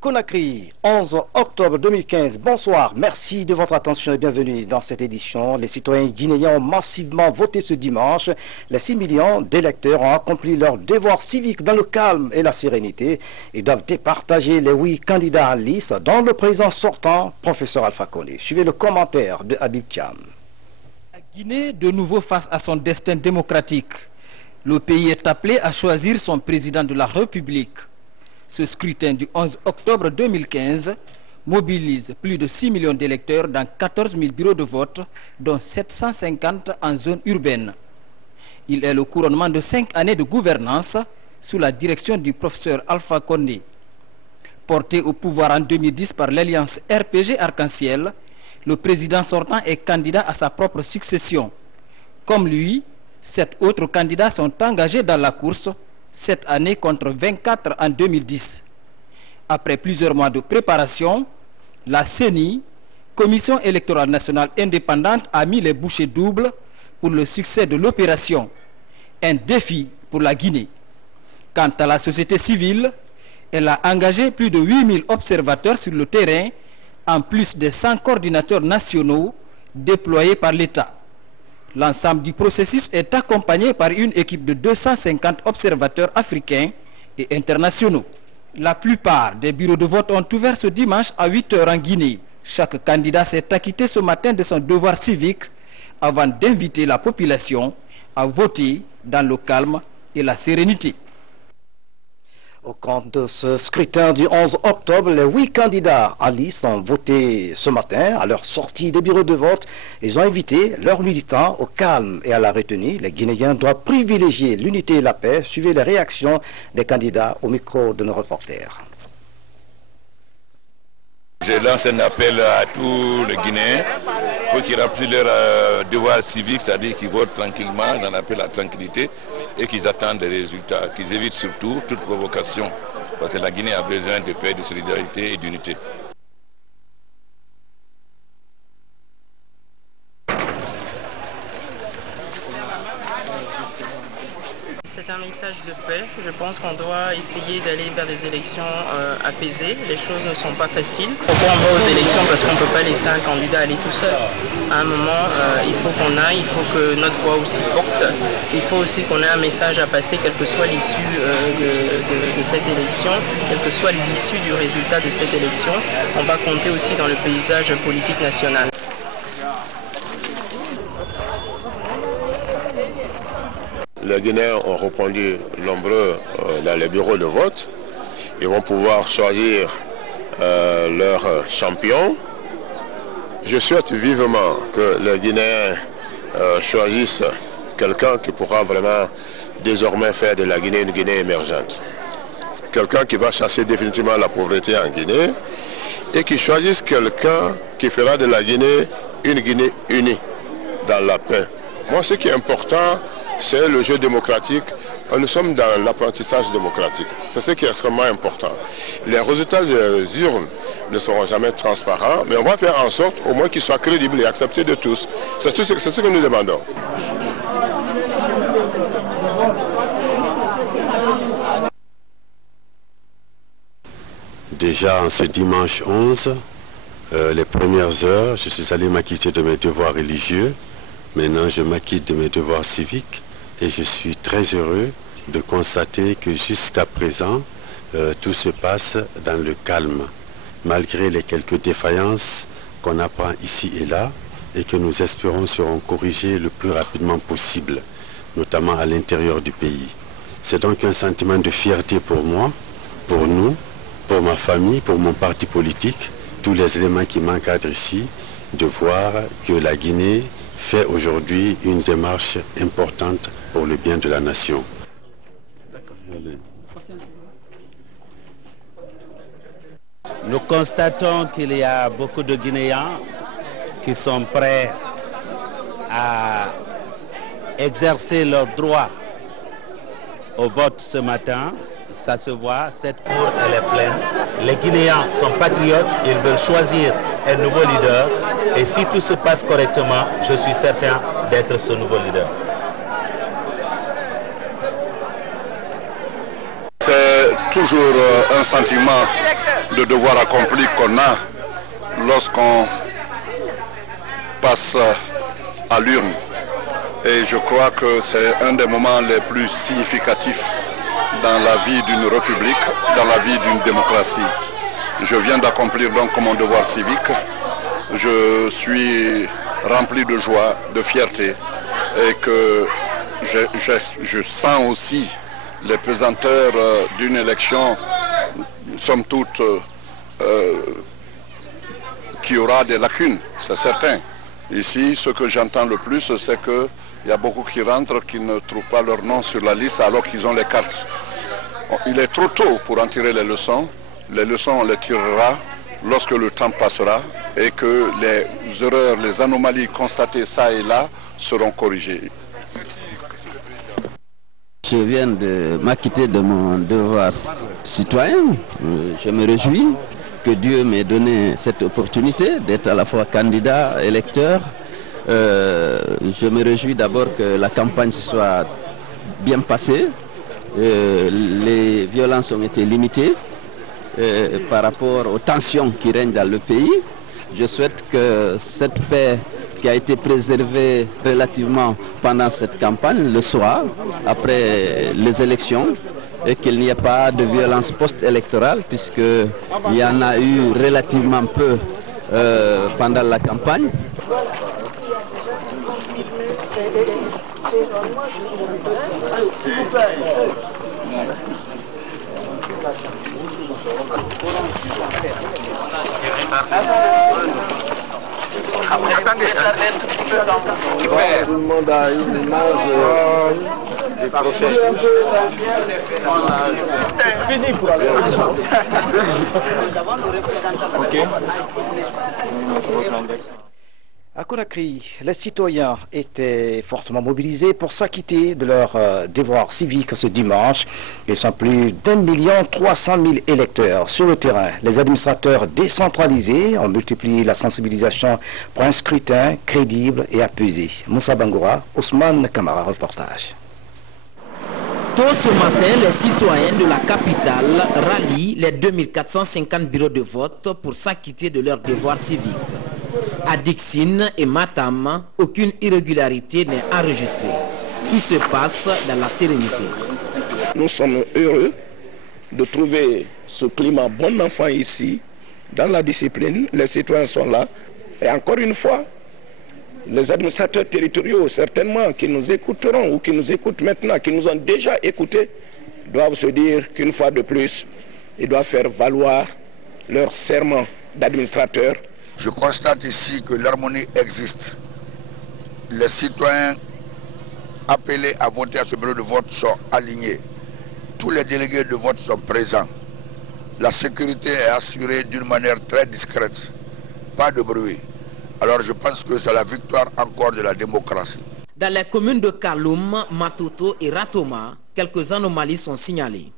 Conakry, 11 octobre 2015. Bonsoir, merci de votre attention et bienvenue dans cette édition. Les citoyens guinéens ont massivement voté ce dimanche. Les 6 millions d'électeurs ont accompli leur devoir civique dans le calme et la sérénité. Ils doivent départager les 8 candidats à liste, dont le président sortant, professeur Alpha Condé. Suivez le commentaire de Habib Thiam. La Guinée, de nouveau face à son destin démocratique. Le pays est appelé à choisir son président de la République. Ce scrutin du 11 octobre 2015 mobilise plus de 6 millions d'électeurs dans 14 000 bureaux de vote, dont 750 en zone urbaine. Il est le couronnement de 5 années de gouvernance sous la direction du professeur Alpha Condé. Porté au pouvoir en 2010 par l'alliance RPG Arc-en-Ciel, le président sortant est candidat à sa propre succession. Comme lui, 7 autres candidats sont engagés dans la course, cette année contre 24 en 2010. Après plusieurs mois de préparation, la CENI, Commission électorale nationale indépendante, a mis les bouchées doubles pour le succès de l'opération. Un défi pour la Guinée. Quant à la société civile, elle a engagé plus de 8000 observateurs sur le terrain, en plus des 100 coordinateurs nationaux déployés par l'État. L'ensemble du processus est accompagné par une équipe de 250 observateurs africains et internationaux. La plupart des bureaux de vote ont ouvert ce dimanche à 8 h en Guinée. Chaque candidat s'est acquitté ce matin de son devoir civique avant d'inviter la population à voter dans le calme et la sérénité. Au compte de ce scrutin du 11 octobre, les 8 candidats à liste ont voté ce matin. À leur sortie des bureaux de vote, ils ont invité leurs militants au calme et à la retenue. Les Guinéens doivent privilégier l'unité et la paix. Suivez les réactions des candidats au micro de nos reporters. Je lance un appel à tous les Guinéens pour qu'ils remplissent leur devoir civique, c'est-à-dire qu'ils votent tranquillement, dans l'appel à la tranquillité, et qu'ils attendent des résultats, qu'ils évitent surtout toute provocation, parce que la Guinée a besoin de paix, de solidarité et d'unité. C'est un message de paix. Je pense qu'on doit essayer d'aller vers des élections apaisées. Les choses ne sont pas faciles. Pourquoi on va aux élections? Parce qu'on ne peut pas laisser un candidat aller tout seul. À un moment, il faut qu'on aille, il faut que notre voix aussi porte. Il faut aussi qu'on ait un message à passer, quelle que soit l'issue de cette élection, quelle que soit l'issue du résultat de cette élection. On va compter aussi dans le paysage politique national. Les Guinéens ont répondu nombreux dans les bureaux de vote. Ils vont pouvoir choisir leur champion. Je souhaite vivement que les Guinéens choisissent quelqu'un qui pourra vraiment désormais faire de la Guinée une Guinée émergente. Quelqu'un qui va chasser définitivement la pauvreté en Guinée et qui choisisse quelqu'un qui fera de la Guinée une Guinée unie dans la paix. Moi, ce qui est important, c'est le jeu démocratique. Nous sommes dans l'apprentissage démocratique. C'est ce qui est extrêmement important. Les résultats des urnes ne seront jamais transparents, mais on va faire en sorte au moins qu'ils soient crédibles et acceptés de tous. C'est ce que nous demandons. Déjà en ce dimanche 11, les premières heures, je suis allé m'acquitter de mes devoirs religieux. Maintenant, je m'acquitte de mes devoirs civiques. Et je suis très heureux de constater que jusqu'à présent, tout se passe dans le calme, malgré les quelques défaillances qu'on apprend ici et là, et que nous espérons seront corrigées le plus rapidement possible, notamment à l'intérieur du pays. C'est donc un sentiment de fierté pour moi, pour nous, pour ma famille, pour mon parti politique, tous les éléments qui m'encadrent ici, de voir que la Guinée fait aujourd'hui une démarche importante pour le bien de la nation. Nous constatons qu'il y a beaucoup de Guinéens qui sont prêts à exercer leur droit au vote ce matin. Ça se voit, cette cour elle est pleine. Les Guinéens sont patriotes, ils veulent choisir un nouveau leader. Et si tout se passe correctement, je suis certain d'être ce nouveau leader. toujours un sentiment de devoir accompli qu'on a lorsqu'on passe à l'urne. Et je crois que c'est un des moments les plus significatifs dans la vie d'une république, dans la vie d'une démocratie. Je viens d'accomplir donc mon devoir civique. Je suis rempli de joie, de fierté, et que je sens aussi les pesanteurs d'une élection, somme toute, qui aura des lacunes, c'est certain. Ici, ce que j'entends le plus, c'est qu'il y a beaucoup qui rentrent, qui ne trouvent pas leur nom sur la liste alors qu'ils ont les cartes. Il est trop tôt pour en tirer les leçons. Les leçons, on les tirera lorsque le temps passera et que les erreurs, les anomalies constatées ça et là seront corrigées. Je viens de m'acquitter de mon devoir citoyen. Je me réjouis que Dieu m'ait donné cette opportunité d'être à la fois candidat, électeur. Je me réjouis d'abord que la campagne soit bien passée. Les violences ont été limitées par rapport aux tensions qui règnent dans le pays. Je souhaite que cette paix qui a été préservée relativement pendant cette campagne le soit après les élections et qu'il n'y ait pas de violence post-électorale puisqu'il y en a eu relativement peu pendant la campagne. Tout le monde a une image du processus. Fini pour aller. À Conakry, les citoyens étaient fortement mobilisés pour s'acquitter de leur devoir civique ce dimanche. Ils sont plus d'1,3 million électeurs sur le terrain. Les administrateurs décentralisés ont multiplié la sensibilisation pour un scrutin crédible et apaisé. Moussa Bangoura, Ousmane Kamara, reportage. Tôt ce matin, les citoyens de la capitale rallient les 2450 bureaux de vote pour s'acquitter de leurs devoirs civiques. À Dixine et Matam, aucune irrégularité n'est enregistrée. Tout se passe dans la sérénité. Nous sommes heureux de trouver ce climat bon enfant ici, dans la discipline. Les citoyens sont là. Et encore une fois, les administrateurs territoriaux, certainement, qui nous écouteront ou qui nous écoutent maintenant, qui nous ont déjà écoutés, doivent se dire qu'une fois de plus, ils doivent faire valoir leur serment d'administrateur. Je constate ici que l'harmonie existe. Les citoyens appelés à voter à ce bureau de vote sont alignés. Tous les délégués de vote sont présents. La sécurité est assurée d'une manière très discrète. Pas de bruit. Alors je pense que c'est la victoire encore de la démocratie. Dans les communes de Kaloum, Matoto et Ratoma, quelques anomalies sont signalées.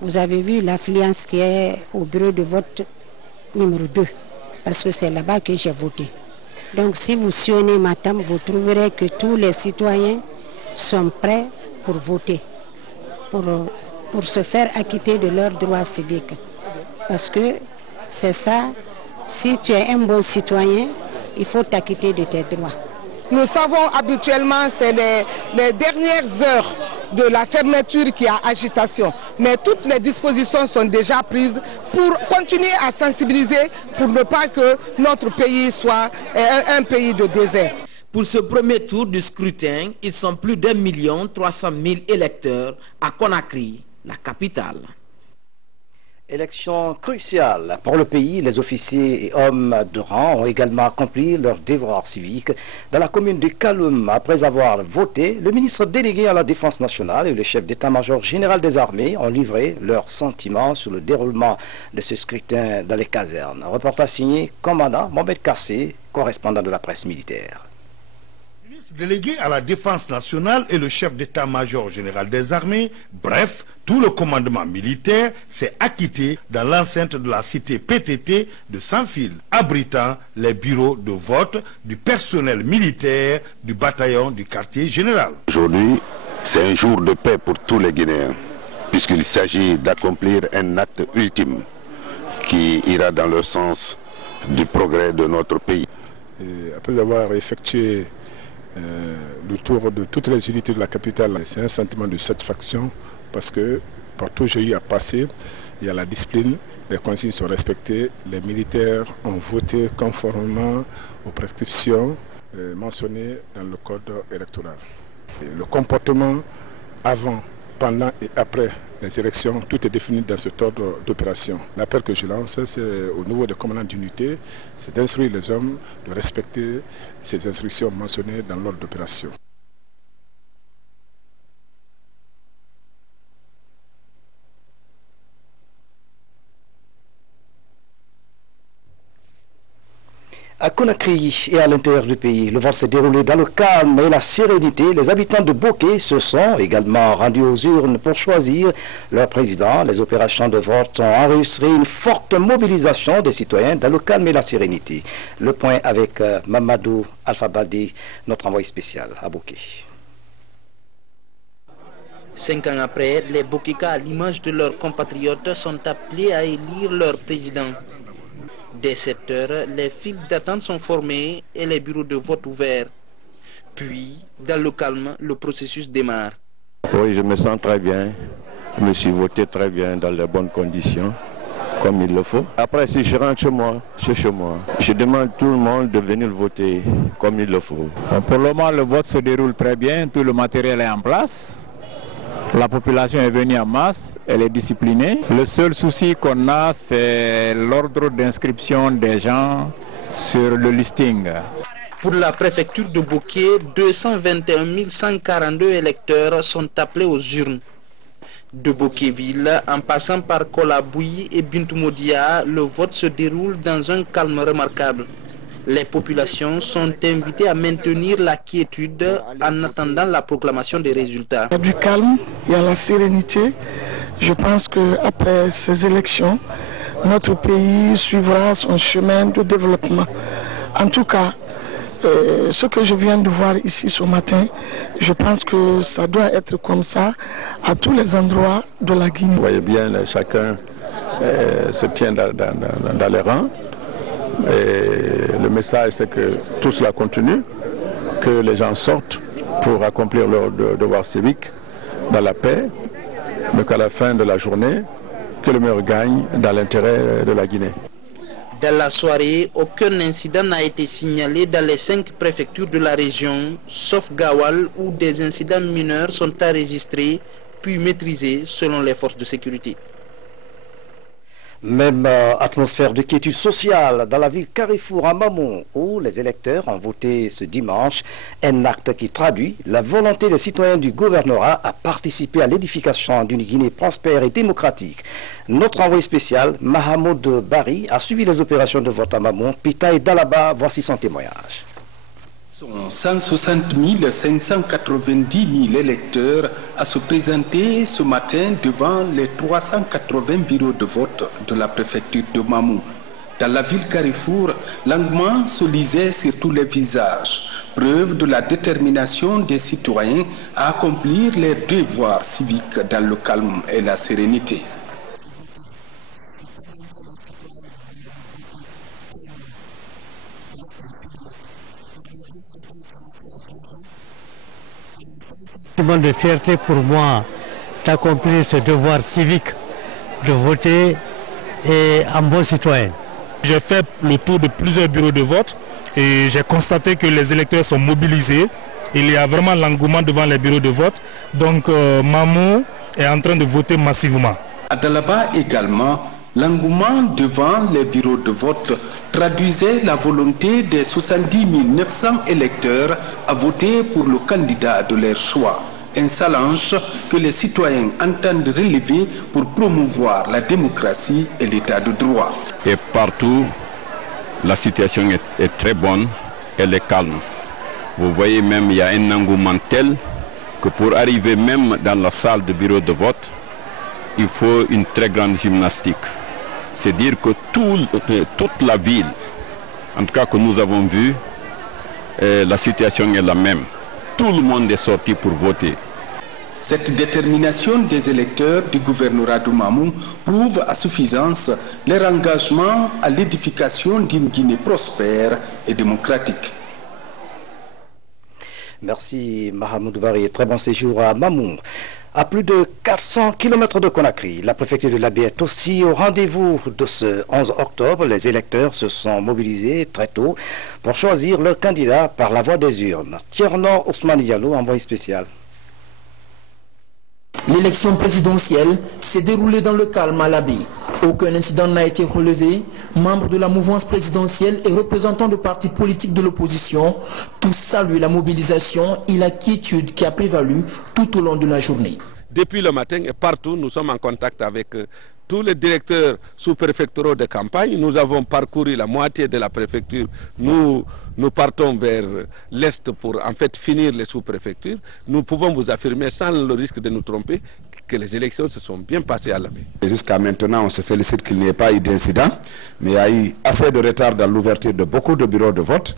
Vous avez vu l'affluence qui est au bureau de vote numéro 2. Parce que c'est là-bas que j'ai voté. Donc si vous sillonnez Matam, vous trouverez que tous les citoyens sont prêts pour voter, pour se faire acquitter de leurs droits civiques. Parce que c'est ça, si tu es un bon citoyen, il faut t'acquitter de tes droits. Nous savons habituellement, c'est les dernières heures de la fermeture qui a agitation. Mais toutes les dispositions sont déjà prises pour continuer à sensibiliser pour ne pas que notre pays soit un pays de désert. Pour ce premier tour du scrutin, ils sont plus d'1,3 million électeurs à Conakry, la capitale. Élection cruciale pour le pays. Les officiers et hommes de rang ont également accompli leur devoir civique dans la commune de Kaloum. Après avoir voté, le ministre délégué à la Défense nationale et le chef d'état-major général des armées ont livré leurs sentiments sur le déroulement de ce scrutin dans les casernes. Un reportage signé commandant Mohamed Kassé, correspondant de la presse militaire. Délégué à la Défense nationale et le chef d'état-major général des armées, bref, tout le commandement militaire s'est acquitté dans l'enceinte de la cité PTT de Sans-Fil, abritant les bureaux de vote du personnel militaire du bataillon du quartier général. Aujourd'hui, c'est un jour de paix pour tous les Guinéens. puisqu'il s'agit d'accomplir un acte ultime qui ira dans le sens du progrès de notre pays. Et après avoir effectué le tour de toutes les unités de la capitale, c'est un sentiment de satisfaction parce que partout où j'ai eu à passer, il y a la discipline, les consignes sont respectées, les militaires ont voté conformément aux prescriptions mentionnées dans le code électoral. Et le comportement avant, pendant et après les élections, tout est défini dans cet ordre d'opération. L'appel que je lance, c'est au niveau des commandants d'unité, c'est d'instruire les hommes de respecter ces instructions mentionnées dans l'ordre d'opération. À Conakry et à l'intérieur du pays, le vote s'est déroulé dans le calme et la sérénité. Les habitants de Bokeh se sont également rendus aux urnes pour choisir leur président. Les opérations de vote ont enregistré une forte mobilisation des citoyens dans le calme et la sérénité. Le point avec Mamadou Alpha-Baldé, notre envoyé spécial à Bokeh. 5 ans après, les Bokékas, à l'image de leurs compatriotes, sont appelés à élire leur président. Dès 7 heures, les files d'attente sont formées et les bureaux de vote ouverts. Puis, dans le calme, le processus démarre. Oui, je me sens très bien. Je me suis voté très bien dans les bonnes conditions, comme il le faut. Après, si je rentre chez moi, c'est chez moi. Je demande tout le monde de venir voter comme il le faut. Pour le moment, le vote se déroule très bien. Tout le matériel est en place. La population est venue en masse, elle est disciplinée. Le seul souci qu'on a, c'est l'ordre d'inscription des gens sur le listing. Pour la préfecture de Bokeh, 221 142 électeurs sont appelés aux urnes. De Bokéville, en passant par Kolaboui et Bintou-Modia, le vote se déroule dans un calme remarquable. Les populations sont invitées à maintenir la quiétude en attendant la proclamation des résultats. Il y a du calme, il y a la sérénité. Je pense qu'après ces élections, notre pays suivra son chemin de développement. En tout cas, ce que je viens de voir ici ce matin, je pense que ça doit être comme ça à tous les endroits de la Guinée. Vous voyez bien, chacun se tient dans les rangs. Et le message, c'est que tout cela continue, que les gens sortent pour accomplir leur devoir civique dans la paix, mais qu'à la fin de la journée, que le meilleur gagne dans l'intérêt de la Guinée. Dans la soirée, aucun incident n'a été signalé dans les 5 préfectures de la région, sauf Gawal, où des incidents mineurs sont enregistrés, puis maîtrisés selon les forces de sécurité. Même atmosphère de quiétude sociale dans la ville Carrefour à Mamon, où les électeurs ont voté ce dimanche un acte qui traduit la volonté des citoyens du gouvernorat à participer à l'édification d'une Guinée prospère et démocratique. Notre envoyé spécial, Mahamoud Bari, a suivi les opérations de vote à Mamon, Pita et Dalaba. Voici son témoignage. 160 590 000 électeurs à se présenter ce matin devant les 380 bureaux de vote de la préfecture de Mamou. Dans la ville Carrefour, l'engouement se lisait sur tous les visages, preuve de la détermination des citoyens à accomplir les devoirs civiques dans le calme et la sérénité. De fierté pour moi d'accomplir ce devoir civique de voter et en bon citoyen. J'ai fait le tour de plusieurs bureaux de vote et j'ai constaté que les électeurs sont mobilisés. Il y a vraiment l'engouement devant les bureaux de vote. Donc Mamou est en train de voter massivement. À Dalaba également, l'engouement devant les bureaux de vote traduisait la volonté des 70 900 électeurs à voter pour le candidat de leur choix. Un challenge que les citoyens entendent relever pour promouvoir la démocratie et l'état de droit. Et partout, la situation est très bonne, elle est calme. Vous voyez même, il y a un engouement tel que pour arriver même dans la salle de bureau de vote, il faut une très grande gymnastique. C'est dire que toute la ville, en tout cas que nous avons vu, la situation est la même. Tout le monde est sorti pour voter. Cette détermination des électeurs du gouvernorat de Mamou prouve à suffisance leur engagement à l'édification d'une Guinée prospère et démocratique. Merci Mahamoud Bari, très bon séjour à Mamou. À plus de 400 km de Conakry, la préfecture de l'Abbé est aussi au rendez-vous de ce 11 octobre. Les électeurs se sont mobilisés très tôt pour choisir leur candidat par la voie des urnes. Tierno Ousmane Diallo, envoyé spécial. L'élection présidentielle s'est déroulée dans le calme à l'Abbé. Aucun incident n'a été relevé. Membres de la mouvance présidentielle et représentants de partis politiques de l'opposition, tous saluent la mobilisation et la quiétude qui a prévalu tout au long de la journée. Depuis le matin et partout, nous sommes en contact avec tous les directeurs sous-préfectoraux de campagne. Nous avons parcouru la moitié de la préfecture. Nous partons vers l'est pour en fait finir les sous-préfectures. Nous pouvons vous affirmer sans le risque de nous tromper que les élections se sont bien passées à l'Abbé. Jusqu'à maintenant, on se félicite qu'il n'y ait pas eu d'incident, mais il y a eu assez de retard dans l'ouverture de beaucoup de bureaux de vote.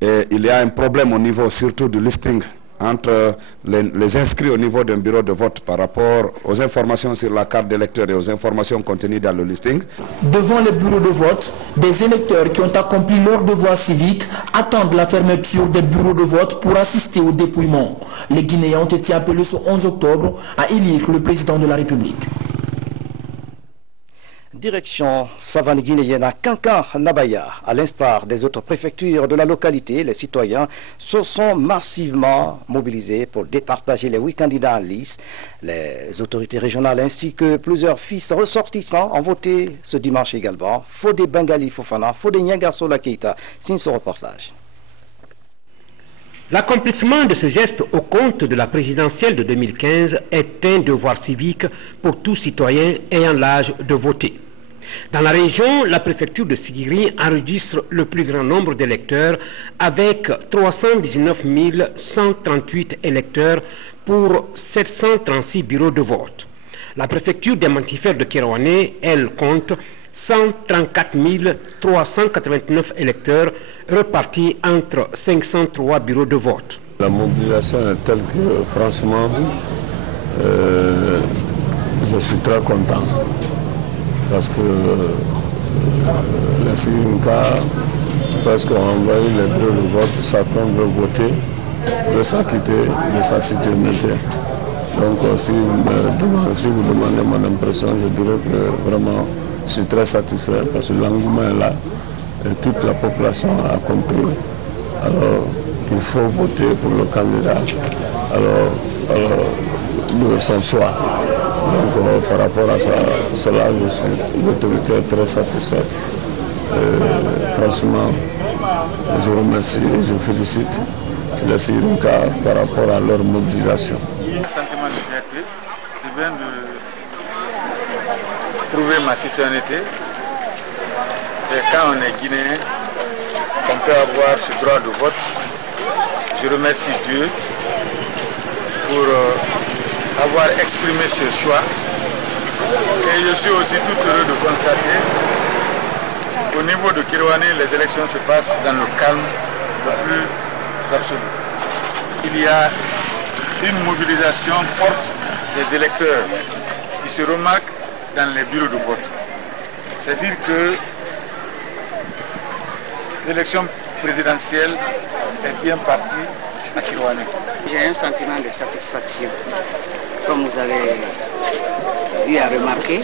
Et il y a un problème au niveau surtout du listing entre les inscrits au niveau d'un bureau de vote par rapport aux informations sur la carte d'électeur et aux informations contenues dans le listing. Devant les bureaux de vote, des électeurs qui ont accompli leur devoir civique attendent la fermeture des bureaux de vote pour assister au dépouillement. Les Guinéens ont été appelés ce 11 octobre à élire le président de la République. Direction savane guinéenne à Kankan-Nabaya. À l'instar des autres préfectures de la localité, les citoyens se sont massivement mobilisés pour départager les 8 candidats en lice. Les autorités régionales ainsi que plusieurs fils ressortissants ont voté ce dimanche également. Fodé Bengali Fofana, Fodé Nyangasola Keita, signe ce reportage. L'accomplissement de ce geste au compte de la présidentielle de 2015 est un devoir civique pour tout citoyen ayant l'âge de voter. Dans la région, la préfecture de Sigiri enregistre le plus grand nombre d'électeurs avec 319 138 électeurs pour 736 bureaux de vote. La préfecture des Mantifères de Kérouané, elle, compte 134 389 électeurs repartis entre 503 bureaux de vote. La mobilisation est telle que, franchement, je suis très content. Parce que les Sirinka, parce qu'on a envoyé les bureaux de vote, chacun veut voter, veut s'acquitter de sa citoyenneté. Donc si vous demandez mon impression, je dirais que vraiment je suis très satisfait parce que l'engouement est là et toute la population a compris. Alors il faut voter pour le candidat. Alors de son choix. Donc par rapport à cela, je suis l'autorité très satisfaite. Franchement, je remercie et je félicite les Sirinka par rapport à leur mobilisation. Un sentiment de fierté, je viens de prouver ma citoyenneté. C'est quand on est guinéen qu'on peut avoir ce droit de vote. Je remercie Dieu pour avoir exprimé ce choix. Et je suis aussi tout heureux de constater qu'au niveau de Kérouané, les élections se passent dans le calme le plus absolu. Il y a une mobilisation forte des électeurs qui se remarque dans les bureaux de vote. C'est-à-dire que l'élection présidentielle est bien partie à Kérouané. J'ai un sentiment de satisfaction. Comme vous avez eu à remarquer,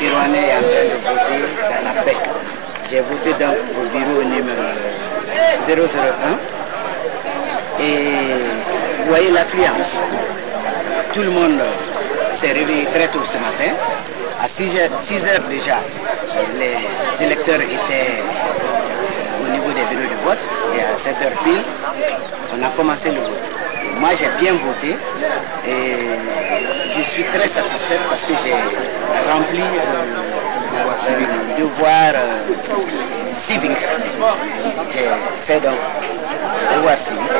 Kérouané est en train de voter dans la paix. J'ai voté donc au bureau numéro 001 et vous voyez l'affluence. Tout le monde s'est réveillé très tôt ce matin. À 6 heures déjà, les électeurs étaient au niveau des bureaux de vote et à 7 heures pile, on a commencé le vote. Moi j'ai bien voté et je suis très satisfait parce que j'ai rempli le devoir civique. J'ai fait donc le devoir civique.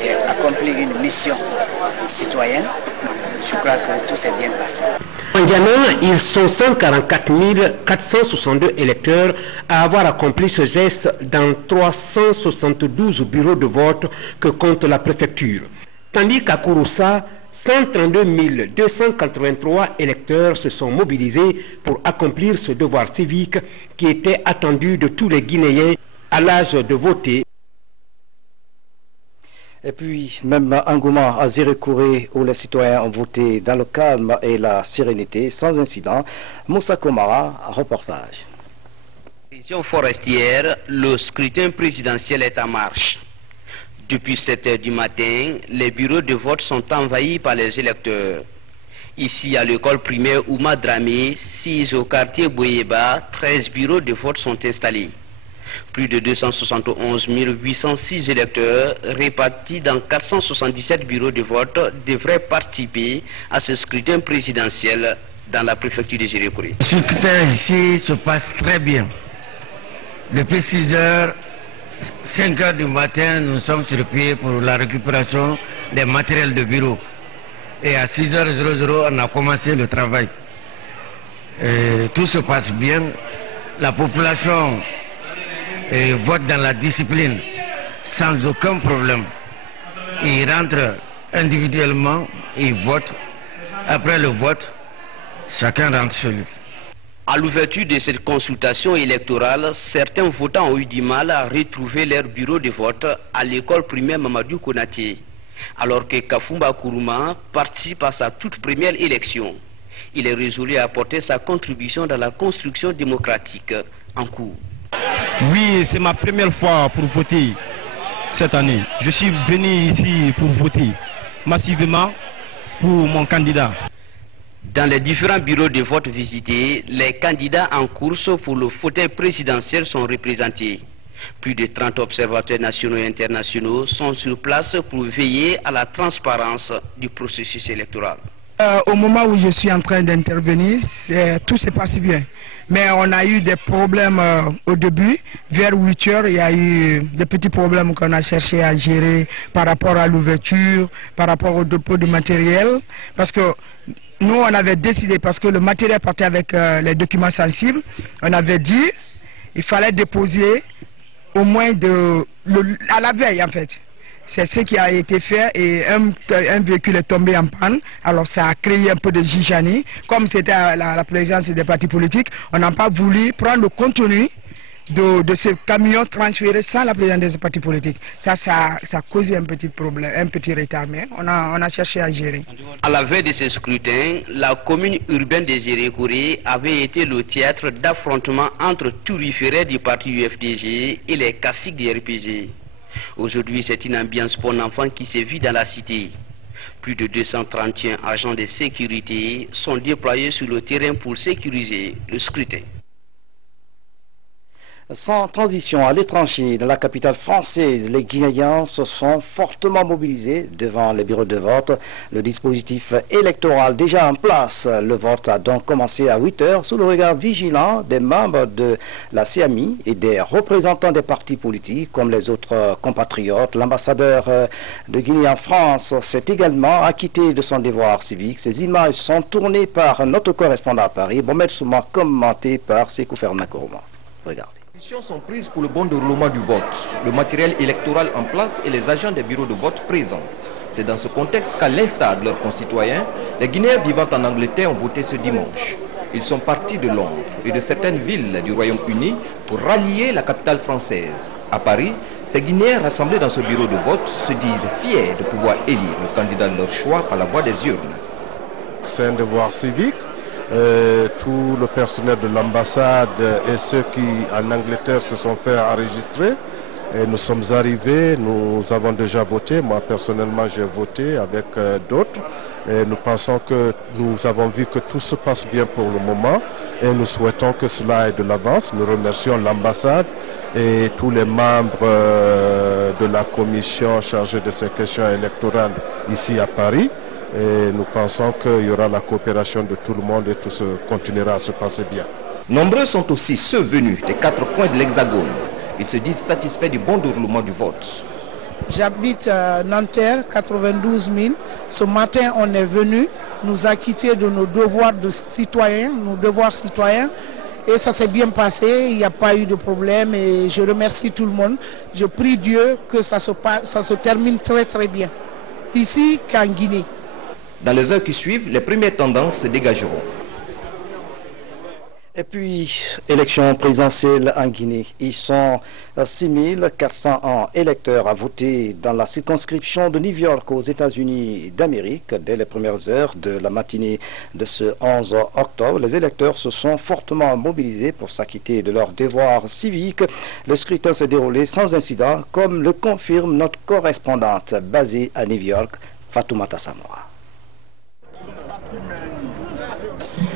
J'ai accompli une mission citoyenne. Je crois que tout s'est bien passé. En Ghana, ils sont 144 462 électeurs à avoir accompli ce geste dans 372 bureaux de vote que compte la préfecture. Tandis qu'à Kouroussa, 132 283 électeurs se sont mobilisés pour accomplir ce devoir civique qui était attendu de tous les Guinéens à l'âge de voter. Et puis, même engouement à Zérekouré, où les citoyens ont voté dans le calme et la sérénité, sans incident. Moussa Komara, reportage. Région forestière, le scrutin présidentiel est en marche. Depuis 7 h du matin, les bureaux de vote sont envahis par les électeurs. Ici, à l'école primaire Ouma Dramé, 6 au quartier Boyeba, 13 bureaux de vote sont installés. Plus de 271 806 électeurs répartis dans 477 bureaux de vote devraient participer à ce scrutin présidentiel dans la préfecture de Zérekouré. Le scrutin ici se passe très bien. Depuis 6 h, 5 h du matin, nous sommes sur pied pour la récupération des matériels de bureau. Et à 6 h 00, on a commencé le travail. Et tout se passe bien. La population vote dans la discipline sans aucun problème. Ils rentrent individuellement, ils votent. Après le vote, chacun rentre chez lui. À l'ouverture de cette consultation électorale, certains votants ont eu du mal à retrouver leur bureau de vote à l'école primaire Mamadou Konaté, alors que Kafumba Kourouma participe à sa toute première élection. Il est résolu à apporter sa contribution dans la construction démocratique en cours. Oui, c'est ma première fois pour voter cette année. Je suis venu ici pour voter massivement pour mon candidat. Dans les différents bureaux de vote visités, les candidats en course pour le fauteuil présidentiel sont représentés. Plus de 30 observateurs nationaux et internationaux sont sur place pour veiller à la transparence du processus électoral. Au moment où je suis en train d'intervenir, tout se passe bien. Mais on a eu des problèmes au début. Vers 8 h, il y a eu des petits problèmes qu'on a cherché à gérer par rapport à l'ouverture, par rapport au dépôt de matériel. Parce que nous, on avait décidé, parce que le matériel partait avec les documents sensibles, on avait dit qu'il fallait déposer au moins à la veille, en fait. C'est ce qui a été fait et un véhicule est tombé en panne. Alors ça a créé un peu de gigani. Comme c'était à la présence des partis politiques, on n'a pas voulu prendre le contenu de ce camion transféré sans la présence des partis politiques. Ça a causé un petit problème, un petit retard, mais on a cherché à gérer. À la veille de ce scrutin, la commune urbaine de Zérekouré avait été le théâtre d'affrontements entre turiféraires du parti UFDG et les caciques du RPG. Aujourd'hui, c'est une ambiance pour enfant qui se vit dans la cité. Plus de 231 agents de sécurité sont déployés sur le terrain pour sécuriser le scrutin. Sans transition à l'étranger, dans la capitale française, les Guinéens se sont fortement mobilisés devant les bureaux de vote. Le dispositif électoral déjà en place, le vote a donc commencé à 8 h sous le regard vigilant des membres de la CAMI et des représentants des partis politiques comme les autres compatriotes. L'ambassadeur de Guinée en France s'est également acquitté de son devoir civique. Ces images sont tournées par notre correspondant à Paris, Mohamed Souma, commentées par Sekou Fernakourma. Regardez. Les décisions sont prises pour le bon déroulement du vote, le matériel électoral en place et les agents des bureaux de vote présents. C'est dans ce contexte qu'à l'instar de leurs concitoyens, les Guinéens vivant en Angleterre ont voté ce dimanche. Ils sont partis de Londres et de certaines villes du Royaume-Uni pour rallier la capitale française. À Paris, ces Guinéens rassemblés dans ce bureau de vote se disent fiers de pouvoir élire le candidat de leur choix par la voie des urnes. C'est un devoir civique. Tout le personnel de l'ambassade et ceux qui en Angleterre se sont fait enregistrer. Et nous sommes arrivés, nous avons déjà voté. Moi personnellement j'ai voté avec d'autres. Et nous pensons que nous avons vu que tout se passe bien pour le moment. Et nous souhaitons que cela aille de l'avance. Nous remercions l'ambassade et tous les membres de la commission chargée de ces questions électorales ici à Paris. Et nous pensons qu'il y aura la coopération de tout le monde et tout continuera à se passer bien. Nombreux sont aussi ceux venus des 4 coins de l'Hexagone. Ils se disent satisfaits du bon déroulement du vote. J'habite à Nanterre, 92 000. Ce matin, on est venu nous acquitter de nos devoirs de citoyens, Et ça s'est bien passé, il n'y a pas eu de problème et je remercie tout le monde. Je prie Dieu que ça se termine très très bien. Ici qu'en Guinée. Dans les heures qui suivent, les premières tendances se dégageront. Et puis, élection présidentielle en Guinée. Ils sont 6401 électeurs à voter dans la circonscription de New York aux États-Unis d'Amérique. Dès les premières heures de la matinée de ce 11 octobre, les électeurs se sont fortement mobilisés pour s'acquitter de leurs devoirs civiques. Le scrutin s'est déroulé sans incident, comme le confirme notre correspondante basée à New York, Fatoumata Samora.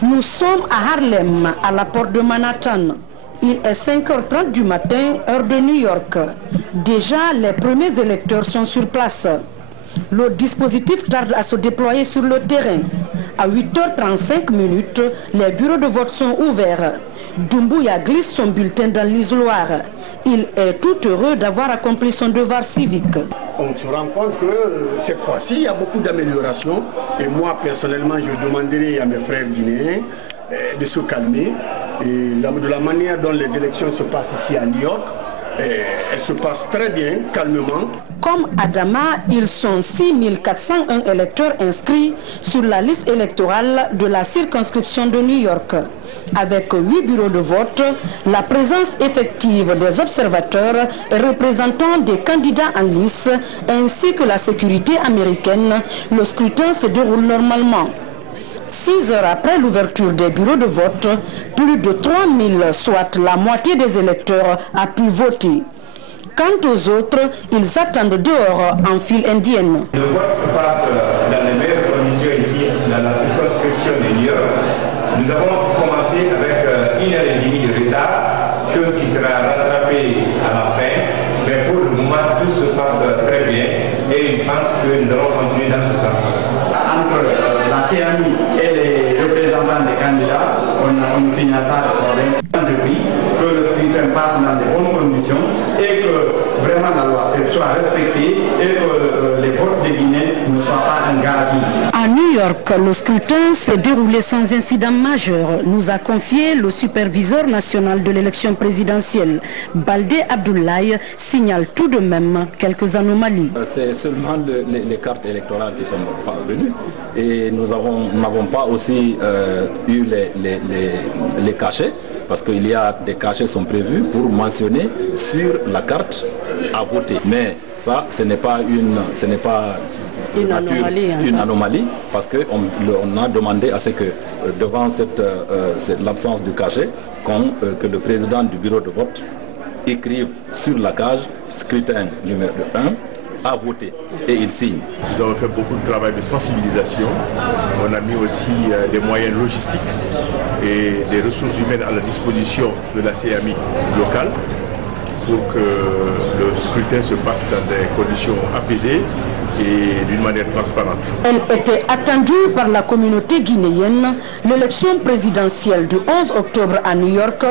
Nous sommes à Harlem, à la porte de Manhattan. Il est 5h30 du matin, heure de New York. Déjà, les premiers électeurs sont sur place. Le dispositif tarde à se déployer sur le terrain. À 8h35, les bureaux de vote sont ouverts. Doumbouya glisse son bulletin dans l'isoloir. Il est tout heureux d'avoir accompli son devoir civique. On se rend compte que cette fois-ci, il y a beaucoup d'améliorations. Et moi, personnellement, je demanderai à mes frères guinéens de se calmer. Et de la manière dont les élections se passent ici à New York, elles se passent très bien, calmement. Comme Adama, ils sont 6401 électeurs inscrits sur la liste électorale de la circonscription de New York. Avec 8 bureaux de vote, la présence effective des observateurs et représentants des candidats en lice, ainsi que la sécurité américaine, le scrutin se déroule normalement. 6 heures après l'ouverture des bureaux de vote, plus de 3000, soit la moitié des électeurs, a pu voter. Quant aux autres, ils attendent dehors en file indienne. Le vote se passe dans les meilleures conditions ici, dans la circonscription de New York. Nous avons commencé avec 1h30 de retard, chose qui sera rattrapée à la fin. Mais pour le moment, tout se passe très bien et je pense que nous allons continuer dans ce sens. Entre la CNI et les représentants des candidats, on finit pas de problème. Je prie que le scrutin passe dans de bonnes conditions et que vraiment la loi soit respectée et que les votes des Guinéens ne soient pas un gage. À New York, le scrutin s'est déroulé sans incident majeur, nous a confié le superviseur national de l'élection présidentielle. Baldé Abdoulaye signale tout de même quelques anomalies. C'est seulement les cartes électorales qui sont parvenues et nous n'avons pas aussi eu les cachets, parce qu'il y a des cachets qui sont prévus pour mentionner sur la carte à voter. Mais ça, ce n'est pas une anomalie, parce qu'on a demandé à ce que, devant l'absence du cachet, que le président du bureau de vote écrive sur la cage scrutin numéro 1 à voter, et il signe. Nous avons fait beaucoup de travail de sensibilisation. On a mis aussi des moyens logistiques et des ressources humaines à la disposition de la CMI locale pour que le scrutin se passe dans des conditions apaisées et d'une manière transparente. Elle était attendue par la communauté guinéenne. L'élection présidentielle du 11 octobre à New York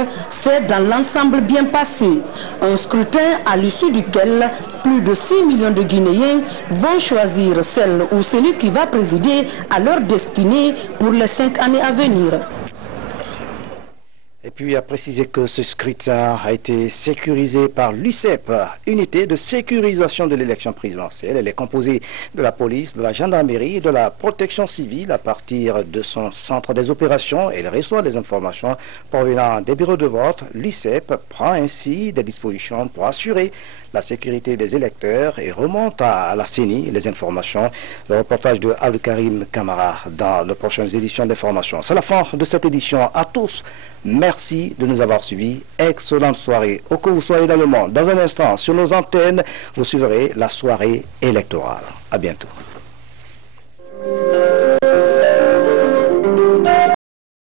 s'est dans l'ensemble bien passée. Un scrutin à l'issue duquel plus de 6 millions de Guinéens vont choisir celle ou celui qui va présider à leur destinée pour les 5 années à venir. Et puis à préciser que ce scrutin a été sécurisé par l'UCEP, unité de sécurisation de l'élection présidentielle. Elle est composée de la police, de la gendarmerie et de la protection civile. À partir de son centre des opérations, elle reçoit des informations provenant des bureaux de vote. L'UCEP prend ainsi des dispositions pour assurer la sécurité des électeurs et remonte à la CENI les informations. Le reportage de Abdelkarim Kamara dans les prochaines éditions d'information. C'est la fin de cette édition. À tous, merci de nous avoir suivis. Excellente soirée. Où que vous soyez dans le monde. Dans un instant, sur nos antennes, vous suivrez la soirée électorale. À bientôt.